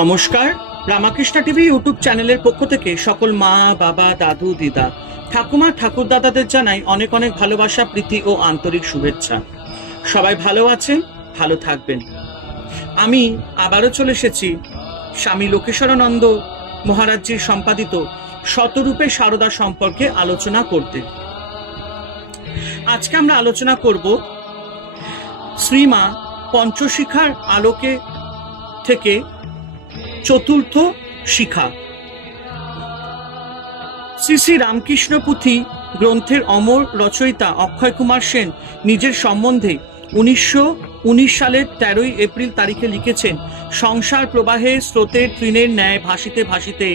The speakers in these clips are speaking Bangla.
নমস্কার, রামাকৃষ্ণ টিভি ইউটিউব চ্যানেলের পক্ষ থেকে সকল মা, বাবা, দাদু, দিদা, ঠাকুমা, ঠাকুর দাদাদের জানাই অনেক অনেক ভালোবাসা, প্রীতি ও আন্তরিক শুভেচ্ছা। সবাই ভালো আছেন, ভালো থাকবেন। আমি আবারও চলে এসেছি স্বামী লোকেশ্বরানন্দ মহারাজজির সম্পাদিত শতরূপে সারদা সম্পর্কে আলোচনা করতে। আজকে আমরা আলোচনা করব শ্রীমা পঞ্চশিখার আলোকে থেকে চতুর্থ শিখা। শ্রী শ্রী রামকৃষ্ণ পুঁথি গ্রন্থের অমর রচয়িতা অক্ষয় কুমার সেন নিজের সম্বন্ধে 1919 সালের 13 এপ্রিল তারিখে লিখেছেন, সংসার প্রবাহে স্রোতের তৃণের ন্যায় ভাসিতে ভাসিতে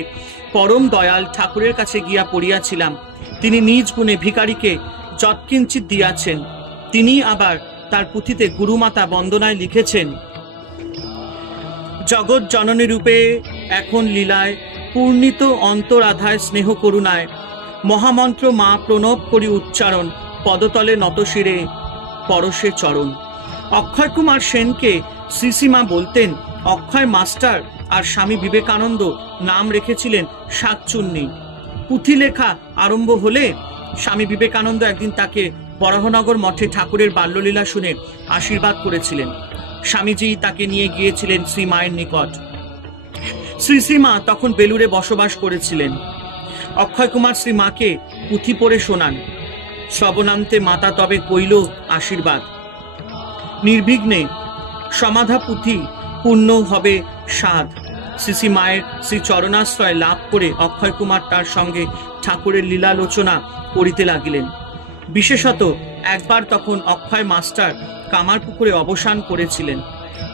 পরম দয়াল ঠাকুরের কাছে গিয়া পড়িয়াছিলাম। তিনি নিজ গুণে ভিখারিকে যৎকিঞ্চিৎ দিয়াছেন। তিনি আবার তার পুঁথিতে গুরুমাতা বন্দনায় লিখেছেন, জগৎ জননী রূপে এখন লীলায় পূর্ণিত অন্তরাধায় স্নেহ করুণায় মহামন্ত্র মা প্রণব করি উচ্চারণ, পদতলে নতশিরে পরশে চরণ। অক্ষয় কুমার সেনকে শ্রীশ্রীমা বলতেন। অক্ষয় মাস্টার আর স্বামী বিবেকানন্দ নাম রেখেছিলেন শাকচুন্নি। পুঁথি লেখা আরম্ভ হলে স্বামী বিবেকানন্দ একদিন তাকে বরাহনগর মঠে ঠাকুরের বাল্যলীলা শুনে আশীর্বাদ করেছিলেন। স্বামীজি তাকে নিয়ে গিয়েছিলেন শ্রীমায়ের নিকট। শ্রীমা তখন বেলুড়ে বসবাস করেছিলেন। অক্ষয় কুমার শ্রীমাকে পুঁথি পড়ে শোনান। শ্রবণান্তে মাতা তবে কইল আশীর্বাদ। নির্বিঘ্নে সমাধা পুঁথি পূর্ণ হবে সাধ। শ্রী মায়ের শ্রী চরণাশ্রয় লাভ করে অক্ষয় কুমার তার সঙ্গে ঠাকুরের লীলালোচনা করিতে লাগিলেন। বিশেষত একবার তখন অক্ষয় মাস্টার কামারপুকুরে অবসান করেছিলেন।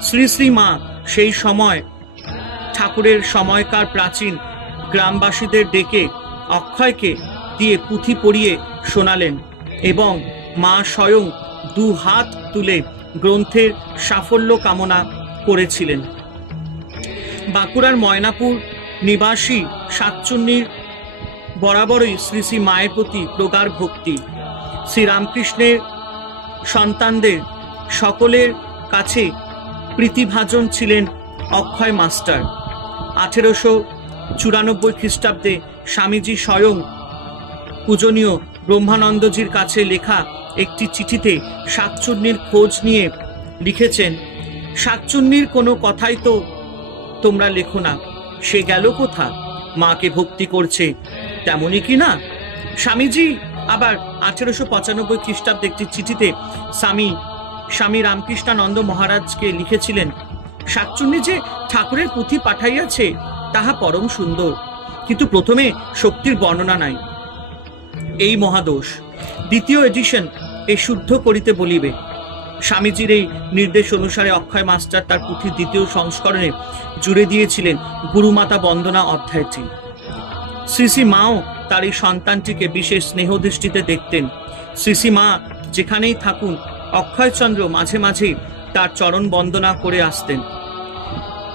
শ্রী মা সেই সময় ঠাকুরের সময়কার প্রাচীন গ্রামবাসীদের ডেকে অক্ষয়কে দিয়ে পুঁথি পড়িয়ে শোনালেন এবং মা স্বয়ং 2 হাত তুলে গ্রন্থের সাফল্য কামনা করেছিলেন। বাঁকুড়ার ময়নাপুর নিবাসী শাকচুন্নির বরাবরই শ্রী মায়ের প্রতি প্রগাঢ় ভক্তি। শ্রীরামকৃষ্ণের সন্তানদের সকলের কাছে প্রীতিভাজন ছিলেন অক্ষয় মাস্টার। 1894 খ্রিস্টাব্দে স্বামীজি স্বয়ং পূজনীয় ব্রহ্মানন্দজির কাছে লেখা একটি চিঠিতে শাকচুন্নির খোঁজ নিয়ে লিখেছেন, শাকচুন্নির কোনো কথাই তো তোমরা লেখো না, সে গেল কোথা, মাকে ভক্তি করছে তেমনই কি না। স্বামীজি আবার 1895 খ্রিস্টাব্দে একটি চিঠিতে স্বামী রামকৃষ্ণানন্দ মহারাজকে লিখেছিলেন, শাকচুন্নি যে ঠাকুরের পুঁথি পাঠাইয়াছে তাহা পরম সুন্দর, কিন্তু প্রথমে শক্তির বর্ণনা নাই, এই মহাদোষ। দ্বিতীয় এডিশন এ শুদ্ধ করিতে বলিবে। স্বামীজির এই নির্দেশ অনুসারে অক্ষয় মাস্টার তার পুঁথির দ্বিতীয় সংস্করণে জুড়ে দিয়েছিলেন গুরুমাতা বন্দনা অধ্যায়টি। শ্রী মাও তার এই সন্তানটিকে বিশেষ স্নেহ দৃষ্টিতে দেখতেন। শ্রী মা যেখানেই থাকুন অক্ষয়চন্দ্র মাঝে মাঝে তার চরণ বন্দনা করে আসতেন।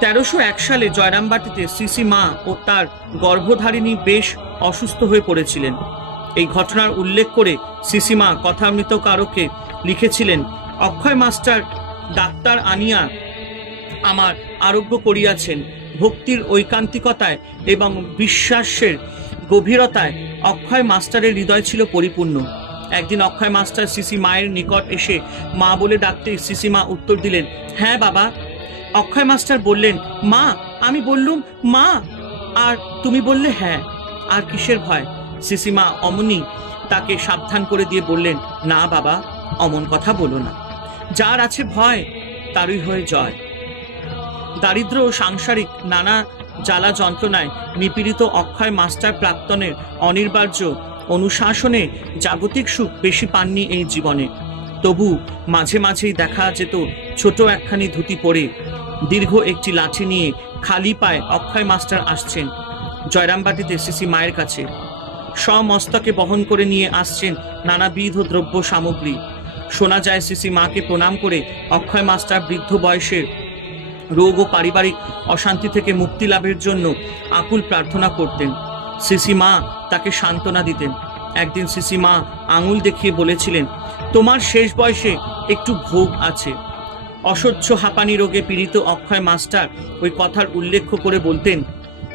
1301 সালে জয়রামবাটিতে শ্রী মা ও তার গর্ভধারিণী বেশ অসুস্থ হয়ে পড়েছিলেন। এই ঘটনার উল্লেখ করে শ্রী মা কথামৃতকারকে লিখেছিলেন, অক্ষয় মাস্টার ডাক্তার আনিয়া আমার আরোগ্য করিয়াছেন। ভক্তির ঐকান্তিকতায় এবং বিশ্বাসের গভীরতায় অক্ষয় মাস্টারের হৃদয় ছিল পরিপূর্ণ। একদিন অক্ষয় মাস্টার শ্রী মায়ের নিকট এসে মা বলে ডাকতে শ্রী মা উত্তর দিলেন, হ্যাঁ বাবা। অক্ষয় মাস্টার বললেন, মা, আমি বললুম মা, আর তুমি বললে হ্যাঁ, আর কিসের ভয়। শ্রী মা অমনি তাকে সাবধান করে দিয়ে বললেন, না বাবা, অমন কথা বলো না, যার আছে ভয় তারই হয়ে জয়। দারিদ্র ও সাংসারিক নানা জ্বালা যন্ত্রণায় নিপীড়িত অক্ষয় মাস্টার প্রাক্তনের অনিবার্য অনুশাসনে জাগতিক সুখ বেশি পাননি এই জীবনে। তবু মাঝে মাঝেই দেখা যেত ছোট একখানি ধুতি পরে দীর্ঘ একটি লাঠি নিয়ে খালি পায়ে অক্ষয় মাস্টার আসছেন জয়রামবাটিতে শ্রী মায়ের কাছে। সমস্তকে বহন করে নিয়ে আসছেন নানাবিধ দ্রব্য সামগ্রী। শোনা যায় শ্রী মাকে প্রণাম করে অক্ষয় মাস্টার বৃদ্ধ বয়সে রোগ ও পারিবারিক অশান্তি থেকে মুক্তি লাভের জন্য আকুল প্রার্থনা করতেন। শ্রী মা তাকে সান্ত্বনা দিতেন। একদিন শ্রী মা আঙুল দেখিয়ে বলেছিলেন, তোমার শেষ বয়সে একটু ভোগ আছে, অসহ্য হাঁপানি রোগে পীড়িত অক্ষয় মাস্টার ওই কথার উল্লেখ করে বলতেন,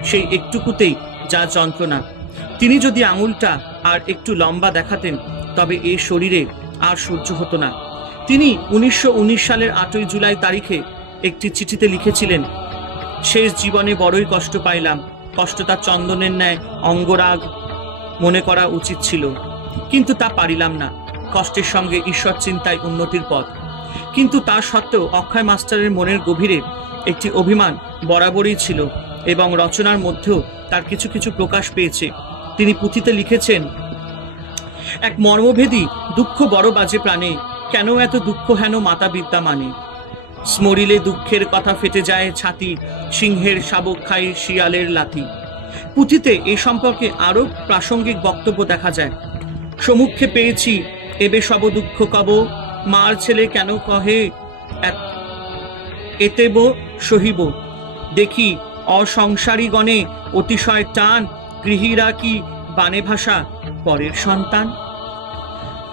সেই একটুকুতেই যা যন্ত্রণা। তিনি যদি আঙুলটা আর একটু লম্বা দেখাতেন তবে এ শরীরে আর সহ্য হতো না। তিনি 1919 সালের 8ই জুলাই তারিখে একটি চিঠিতে লিখেছিলেন, শেষ জীবনে বড়ই কষ্ট পাইলাম, কষ্ট তার চন্দনের ন্যায় অঙ্গরাগ মনে করা উচিত ছিল, কিন্তু তা পারিলাম না। কষ্টের সঙ্গে ঈশ্বর চিন্তায় উন্নতির পথ। কিন্তু তা সত্ত্বেও অক্ষয় মাস্টারের মনের গভীরে একটি অভিমান বরাবরই ছিল এবং রচনার মধ্যেও তার কিছু কিছু প্রকাশ পেয়েছে। তিনি পুঁথিতে লিখেছেন, এক মর্মভেদী দুঃখ বড় বাজে প্রাণে, কেন এত দুঃখ হেন মাতা বিদ্যা মানে। স্মরিলে দুঃখের কথা ফেটে যায় ছাতি, সিংহের শাবক খাই শিয়ালের লাথি। পুঁথিতে এ সম্পর্কে আরো প্রাসঙ্গিক বক্তব্য দেখা যায়। সমুখে পেয়েছি এবে সব দুঃখ কব, মার ছেলে কেন কহে এতেব সহিব। দেখি অসংসারী গণে অতিশয় টান, গৃহীরা কি বানে ভাষা পরের সন্তান।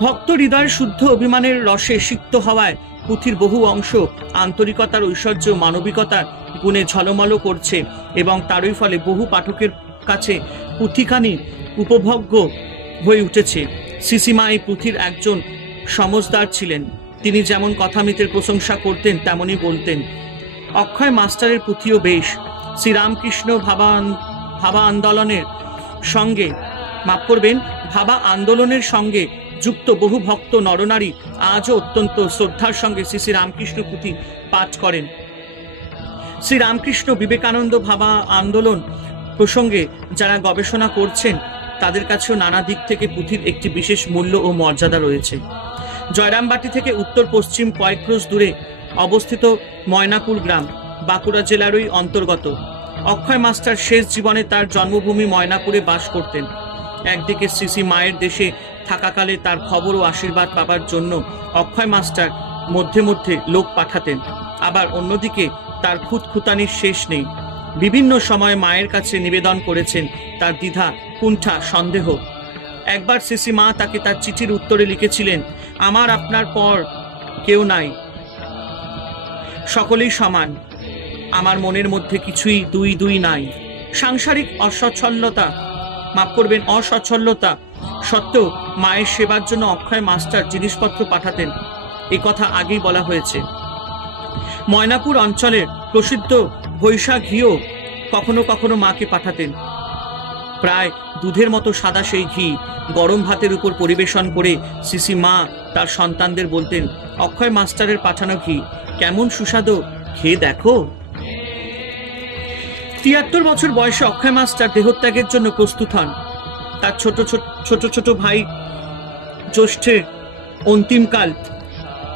ভক্ত হৃদয় শুদ্ধ অভিমানের রসে সিক্ত হওয়ায় পুঁথির বহু অংশ আন্তরিকতার ঐশ্বর্য মানবিকতার গুণে ঝলমল করছে এবং তারই ফলে বহু পাঠকের কাছে পুঁথিখানি উপভোগ্য হয়ে উঠেছে। সিসিমা এই পুঁথির একজন সমজদার ছিলেন। তিনি যেমন কথামিতের প্রশংসা করতেন তেমনই বলতেন। অক্ষয় মাস্টারের পুঁথিও বেশ। শ্রীরামকৃষ্ণ ভাবা আন্দোলনের সঙ্গে ভাবা আন্দোলনের সঙ্গে যুক্ত বহু ভক্ত নরনারী আজও অত্যন্ত শ্রদ্ধার সঙ্গে শ্রী রামকৃষ্ণ পুঁথি পাঠ করেন। শ্রী রামকৃষ্ণ বিবেকানন্দ ভাবা আন্দোলন প্রসঙ্গে যারা গবেষণা করছেন তাদের কাছেও নানা দিক থেকে পুঁথির একটি বিশেষ মূল্য ও মর্যাদা রয়েছে। জয়রামবাটি থেকে উত্তর পশ্চিম কয়েক ক্রোশ দূরে অবস্থিত ময়নাপুর গ্রাম বাঁকুড়া জেলারই অন্তর্গত। অক্ষয় মাস্টার শেষ জীবনে তার জন্মভূমি ময়নাপুরে বাস করতেন। একদিকে শ্রী মায়ের দেশে থাকাকালে তার খবর ও আশীর্বাদ পাবার জন্য অক্ষয় মাস্টার মধ্যে মধ্যে লোক পাঠাতেন, আবার অন্যদিকে তার খুঁতখুঁতানির শেষ নেই। বিভিন্ন সময় মায়ের কাছে নিবেদন করেছেন তার দ্বিধা, কুণ্ঠা, সন্দেহ। একবার শ্রী মা তাকে তার চিঠির উত্তরে লিখেছিলেন, আমার আপনার পর কেউ নাই, সকলেই সমান, আমার মনের মধ্যে কিছুই দুই দুই নাই। সাংসারিক অসচ্ছলতা সত্ত্বেও মায়ের সেবার জন্য অক্ষয় মাস্টার জিনিসপত্র পাঠাতেন, এ কথা আগেই বলা হয়েছে। ময়নাপুর অঞ্চলের প্রসিদ্ধ বৈশা ঘিও কখনো কখনো মাকে পাঠাতেন। প্রায় দুধের মতো সাদা সেই ঘি গরম ভাতের উপর পরিবেশন করে সিসি মা তার সন্তানদের বলতেন, অক্ষয় মাস্টারের পাঠানো ঘি কেমন সুস্বাদু, খেয়ে দেখো। ৭৩ বছর বয়সে অক্ষয় মাস্টার দেহত্যাগের জন্য প্রস্তুত হন। তার ছোট ছোট ভাই জ্যৈষ্ঠের অন্তিমকাল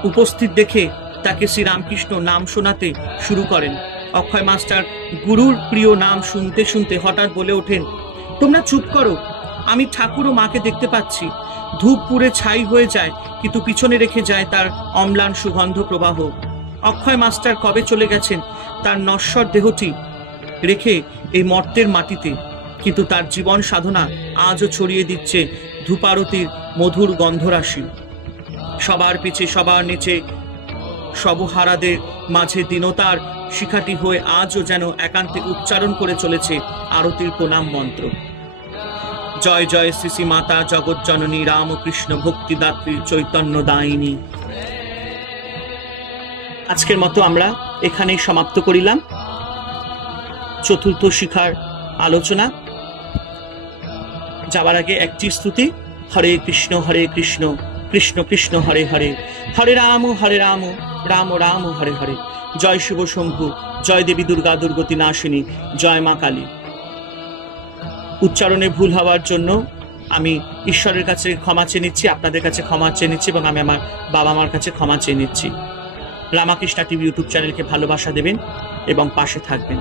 উপস্থিত দেখে তাকে শ্রীরামকৃষ্ণ নাম শোনাতে শুরু করেন। অক্ষয় মাস্টার গুরুর প্রিয় নাম শুনতে শুনতে হঠাৎ বলে ওঠেন, তোমরা চুপ করো, আমি ঠাকুর ও মাকে দেখতে পাচ্ছি। ধূপ পুড়ে ছাই হয়ে যায়, কিন্তু পিছনে রেখে যায় তার অম্লান সুগন্ধ প্রবাহ। অক্ষয় মাস্টার কবে চলে গেছেন তার নশ্বর দেহটি রেখে এই মর্তের মাটিতে, কিন্তু তার জীবন সাধনা আজও ছড়িয়ে দিচ্ছে ধূপারতির মধুর গন্ধরাশি। সবার পিছে সবার নিচে সবহারাদের মাঝে দীনতার শিখাটি হয়ে আজও যেন একান্তে উচ্চারণ করে চলেছে আরতির প্রণাম মন্ত্র। জয় জয় শ্রী মাতা জগৎ জননী রামকৃষ্ণ ভক্তিদাত্রী চৈতন্য দায়িনী। আজকের মতো আমরা এখানেই সমাপ্ত করিলাম চতুর্থ শিখার আলোচনা। যাবার আগে একটি স্তুতি, হরে কৃষ্ণ কৃষ্ণ কৃষ্ণ হরে হরে, হরে রাম রাম রাম হরে হরে। জয় শিব শম্ভু, জয় দেবী দুর্গা দুর্গতি নাশিনী, জয় মা কালী। উচ্চারণে ভুল হওয়ার জন্য আমি ঈশ্বরের কাছে ক্ষমা চেয়ে নিচ্ছি, আপনাদের কাছে ক্ষমা চেয়ে নিচ্ছি এবং আমি আমার বাবা মার কাছে ক্ষমা চেয়ে নিচ্ছি। রামাকৃষ্ণা টিভি ইউটিউব চ্যানেলকে ভালোবাসা দেবেন এবং পাশে থাকবেন।